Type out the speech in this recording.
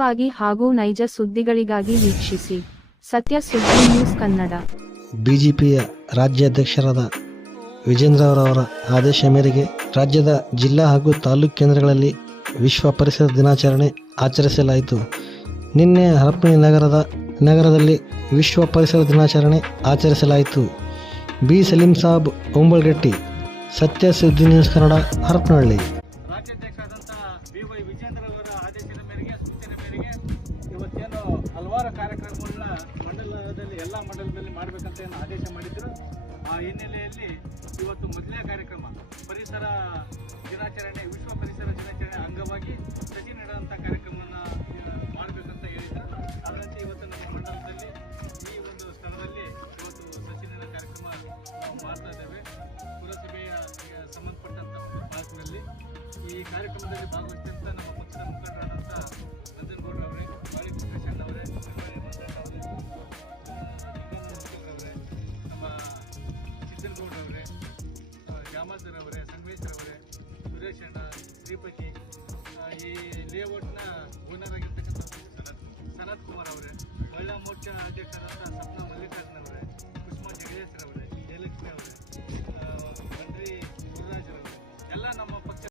ನಿರಂತರವಾಗಿ ಹಾಗೂ ನೈಜ ಸುದ್ದಿಗಳಿಗಾಗಿ ವೀಕ್ಷಿಸಿ. ಸತ್ಯ ಸುದ್ದಿ ನ್ಯೂಸ್ ಕನ್ನಡ. ಬಿಜೆಪಿಯ ರಾಜ್ಯಾಧ್ಯಕ್ಷರಾದ ವಿಜೇಂದ್ರ ಅವರವರ ಆದೇಶ ಮೇರೆಗೆ ರಾಜ್ಯದ ಜಿಲ್ಲಾ ಹಾಗೂ ತಾಲೂಕು ಕೇಂದ್ರಗಳಲ್ಲಿ ವಿಶ್ವ ಪರಿಸರ ದಿನಾಚರಣೆ ಆಚರಿಸಲಾಯಿತು. ನಿನ್ನೆ ಹರಪನಹಳ್ಳಿ ನಗರದ, ನಗರದಲ್ಲಿ ವಿಶ್ವ ಪರಿಸರ ದಿನಾಚರಣೆ ಆಚರಿಸಲಾಯಿತು. ಬಿ. ಸಲೀಂ ಸಾಬ್ ಉಂಬಳಗಟ್ಟಿ ಸತ್ಯ ಸುದ್ದಿ ನ್ಯೂಸ್ ಕನ್ನಡ, ಹರಪನಹಳ್ಳಿ. ಹಲವಾರು ಕಾರ್ಯಕ್ರಮಗಳನ್ನ ಮಂಡಲದಲ್ಲಿ, ಎಲ್ಲ ಮಂಡಲದಲ್ಲಿ ಮಾಡಬೇಕಂತ ಏನು ಆದೇಶ ಮಾಡಿದ್ರು, ಆ ಹಿನ್ನೆಲೆಯಲ್ಲಿ ಇವತ್ತು ಮೊದಲನೇ ಕಾರ್ಯಕ್ರಮ, ಪರಿಸರ ದಿನಾಚರಣೆ, ವಿಶ್ವ ಪರಿಸರ ದಿನಾಚರಣೆ ಅಂಗವಾಗಿ ಸಸಿ ನೆಡುವಂಥ ಕಾರ್ಯಕ್ರಮವನ್ನು ಮಾಡಬೇಕಂತ ಹೇಳಿದ್ರು. ಅದರಂತೆ ಇವತ್ತು ನಮ್ಮ ಮಂಡಲದಲ್ಲಿ ಈ ಒಂದು ಸ್ಥಳದಲ್ಲಿ ಇವತ್ತು ಸಸಿ ನೆಡುವ ಕಾರ್ಯಕ್ರಮ ನಾವು ಮಾಡ್ತಾ ಇದ್ದೇವೆ. ಪುರಸಭೆಯ ಸಂಬಂಧಪಟ್ಟಂಥ ಭಾಗದಲ್ಲಿ ಈ ಕಾರ್ಯಕ್ರಮದಲ್ಲಿ ಭಾಗವಹಿಸಿದಂಥ ನಮ್ಮ ಪಕ್ಷದ ಮುಖಂಡರಾದಂಥ ಸಿದ್ದನಗೌಡ ಅವರೇ ಜಾಮರ್ದರ್ ಅವರೇ ಸಂಗಮೇಶ್ವರ ಅವರೇ ಸುರೇಶ್ ಅಣ್ಣ ಶ್ರೀಪತಿ ಈ ಲೇಔಟ್ನ ಓನರ್ ಆಗಿರ್ತಕ್ಕಂಥ ಸನತ್ ಸನತ್ ಕುಮಾರ್ ಅವರೇ. ಮಹಿಳಾ ಮೋರ್ಚಾ ಅಧ್ಯಕ್ಷರಾದಂಥ ಸಪ್ನಾ